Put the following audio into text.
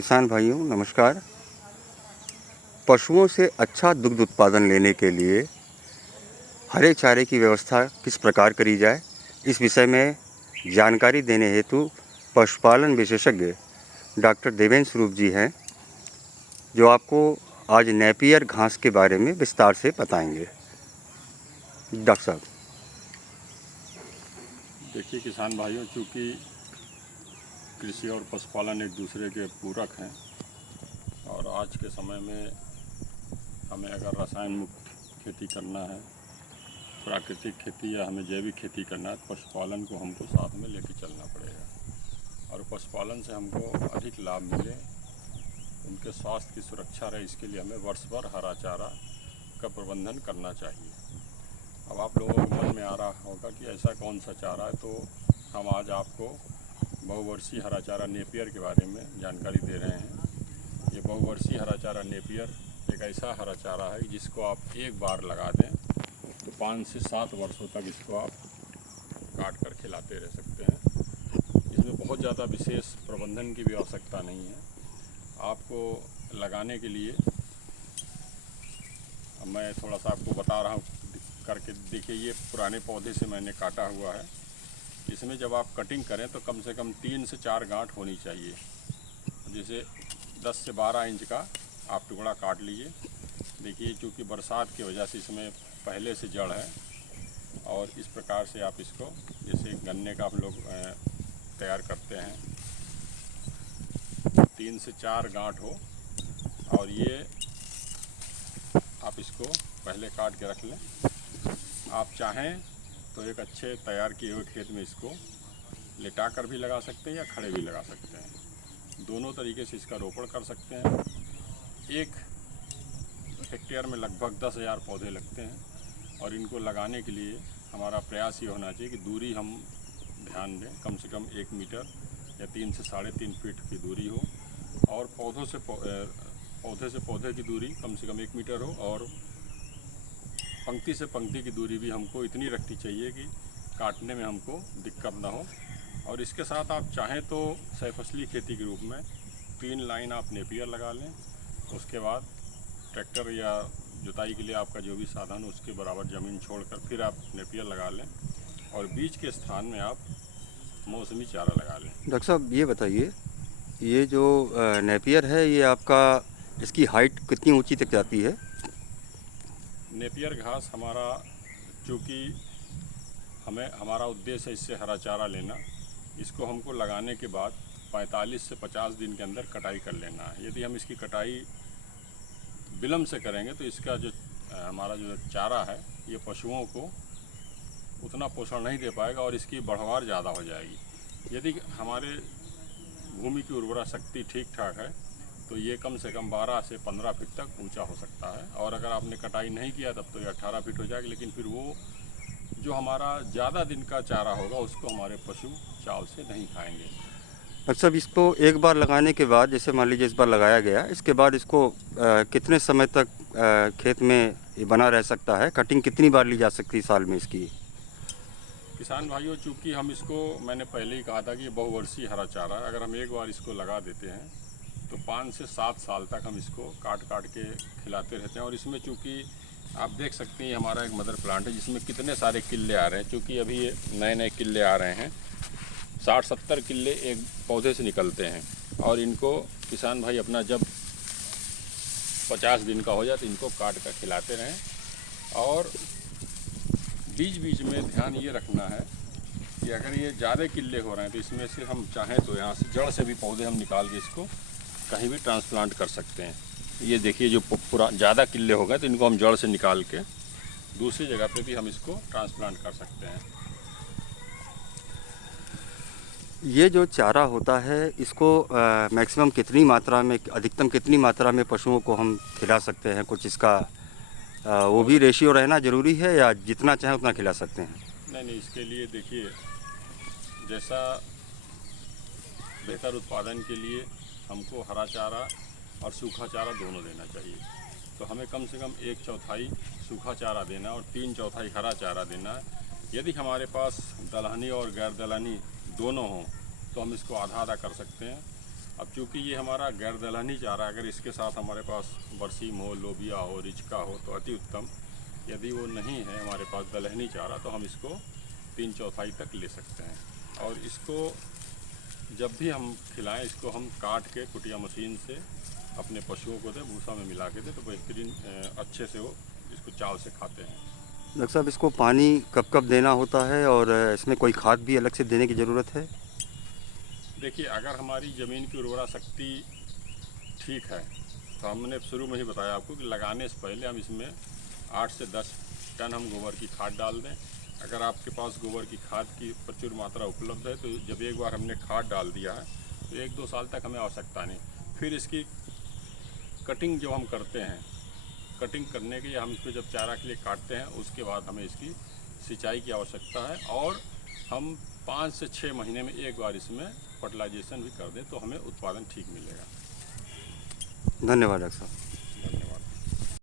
किसान भाइयों नमस्कार। पशुओं से अच्छा दुग्ध उत्पादन लेने के लिए हरे चारे की व्यवस्था किस प्रकार करी जाए, इस विषय में जानकारी देने हेतु पशुपालन विशेषज्ञ डॉक्टर देवेंद्र स्वरूप जी हैं, जो आपको आज नेपियर घास के बारे में विस्तार से बताएंगे। डॉक्टर साहब। देखिए किसान भाइयों, चूँकि कृषि और पशुपालन एक दूसरे के पूरक हैं और आज के समय में हमें अगर रसायन मुक्त खेती करना है, प्राकृतिक खेती या हमें जैविक खेती करना है, तो पशुपालन को हमको साथ में लेके चलना पड़ेगा। और पशुपालन से हमको अधिक लाभ मिले, उनके स्वास्थ्य की सुरक्षा रहे, इसके लिए हमें वर्ष भर हरा चारा का प्रबंधन करना चाहिए। अब आप लोगों के मन में आ रहा होगा कि ऐसा कौन सा चारा है, तो हम आज आपको बहुवर्षीय हरा चारा नेपियर के बारे में जानकारी दे रहे हैं। ये बहुवर्षीय हरा चारा नेपियर एक ऐसा हरा चारा है जिसको आप एक बार लगा दें तो 5 से 7 वर्षों तक इसको आप काट कर खिलाते रह सकते हैं। इसमें बहुत ज़्यादा विशेष प्रबंधन की भी आवश्यकता नहीं है। आपको लगाने के लिए मैं थोड़ा सा आपको बता रहा हूँ करके देखिए। ये पुराने पौधे से मैंने काटा हुआ है। इसमें जब आप कटिंग करें तो कम से कम 3 से 4 गांठ होनी चाहिए। जैसे 10 से 12 इंच का आप टुकड़ा काट लीजिए। देखिए, चूँकि बरसात की वजह से इसमें पहले से जड़ है और इस प्रकार से आप इसको, जैसे गन्ने का आप लोग तैयार करते हैं, 3 से 4 गांठ हो और ये आप इसको पहले काट के रख लें। आप चाहें तो एक अच्छे तैयार किए हुए खेत में इसको लिटा कर भी लगा सकते हैं या खड़े भी लगा सकते हैं। दोनों तरीके से इसका रोपण कर सकते हैं। 1 हेक्टेयर में लगभग 10,000 पौधे लगते हैं और इनको लगाने के लिए हमारा प्रयास ये होना चाहिए कि दूरी हम ध्यान दें, कम से कम 1 मीटर या 3 से 3.5 फीट की दूरी हो और पौधे से पौधे की दूरी कम से कम 1 मीटर हो और पंक्ति से पंक्ति की दूरी भी हमको इतनी रखनी चाहिए कि काटने में हमको दिक्कत ना हो। और इसके साथ आप चाहें तो सहफसली खेती के रूप में 3 लाइन आप नेपियर लगा लें। उसके बाद ट्रैक्टर या जुताई के लिए आपका जो भी साधन हो उसके बराबर ज़मीन छोड़कर फिर आप नेपियर लगा लें और बीज के स्थान में आप मौसमी चारा लगा लें। डॉक्टर साहब ये बताइए, ये जो नेपियर है, ये आपका इसकी हाइट कितनी ऊंची तक जाती है? नेपियर घास हमारा, चूँकि हमारा उद्देश्य है इससे हरा चारा लेना, इसको हमको लगाने के बाद 45 से 50 दिन के अंदर कटाई कर लेना है। यदि हम इसकी कटाई विलम्ब से करेंगे तो इसका जो हमारा जो चारा है ये पशुओं को उतना पोषण नहीं दे पाएगा और इसकी बढ़वार ज़्यादा हो जाएगी। यदि हमारे भूमि की उर्वरा शक्ति ठीक ठाक है तो ये कम से कम 12 से 15 फीट तक ऊंचा हो सकता है और अगर आपने कटाई नहीं किया तब तो ये 18 फीट हो जाएगा। लेकिन फिर वो जो हमारा ज़्यादा दिन का चारा होगा उसको हमारे पशु चाव से नहीं खाएंगे। अच्छा, इसको एक बार लगाने के बाद, जैसे मान लीजिए इस बार लगाया गया, इसके बाद इसको कितने समय तक खेत में ये बना रह सकता है? कटिंग कितनी बार ली जा सकती है साल में इसकी? किसान भाइयों, चूँकि हम इसको, मैंने पहले ही कहा था कि ये बहुवर्षीय हरा चारा है। अगर हम एक बार इसको लगा देते हैं तो 5 से 7 साल तक हम इसको काट के खिलाते रहते हैं। और इसमें चूँकि आप देख सकते हैं हमारा एक मदर प्लांट है जिसमें कितने सारे किल्ले आ रहे हैं। चूँकि अभी ये नए किल्ले आ रहे हैं, 60-70 किल्ले एक पौधे से निकलते हैं और इनको किसान भाई अपना जब 50 दिन का हो जाए तो इनको काट कर खिलाते रहें। और बीच में ध्यान ये रखना है कि अगर ये ज़्यादा किल्ले हो रहे हैं तो इसमें से हम चाहें तो यहाँ से जड़ से भी पौधे हम निकाल के इसको कहीं भी ट्रांसप्लांट कर सकते हैं। ये देखिए, जो पूरा ज़्यादा किल्ले हो गए तो इनको हम जड़ से निकाल के दूसरी जगह पे भी हम इसको ट्रांसप्लांट कर सकते हैं। ये जो चारा होता है इसको मैक्सिमम कितनी मात्रा में, अधिकतम कितनी मात्रा में पशुओं को हम खिला सकते हैं? कुछ इसका वो भी रेशियो रहना ज़रूरी है या जितना चाहें उतना खिला सकते हैं? नहीं, इसके लिए देखिए, जैसा बेहतर उत्पादन के लिए हमको हरा चारा और सूखा चारा दोनों देना चाहिए। तो हमें कम से कम 1/4 सूखा चारा देना और 3/4 हरा चारा देना है। यदि हमारे पास दलहनी और गैर दलहनी दोनों हों तो हम इसको आधा आधा कर सकते हैं। अब चूंकि ये हमारा गैर दलहनी चारा, अगर इसके साथ हमारे पास बरसीम हो, लोबिया हो, रिचका हो तो अति उत्तम। यदि वो नहीं है हमारे पास दलहनी चारा तो हम इसको 3/4 तक ले सकते हैं। और इसको जब भी हम खिलाएं, इसको हम काट के कुटिया मशीन से अपने पशुओं को दें, भूसा में मिला के दें, तो बेहतरीन अच्छे से वो इसको चाव से खाते हैं। डॉक्टर साहब, इसको पानी कब कब देना होता है और इसमें कोई खाद भी अलग से देने की ज़रूरत है? देखिए, अगर हमारी ज़मीन की उर्वरा शक्ति ठीक है तो हमने शुरू में ही बताया आपको कि लगाने से पहले हम इसमें 8 से 10 टन हम गोबर की खाद डाल दें। अगर आपके पास गोबर की खाद की प्रचुर मात्रा उपलब्ध है तो जब एक बार हमने खाद डाल दिया है तो 1-2 साल तक हमें आवश्यकता नहीं। फिर इसकी कटिंग जो हम करते हैं, कटिंग करने के लिए हम इसको जब चारा के लिए काटते हैं उसके बाद हमें इसकी सिंचाई की आवश्यकता है। और हम 5 से 6 महीने में एक बार इसमें फर्टिलाइजेशन भी कर दें तो हमें उत्पादन ठीक मिलेगा। धन्यवाद डॉक्टर साहब।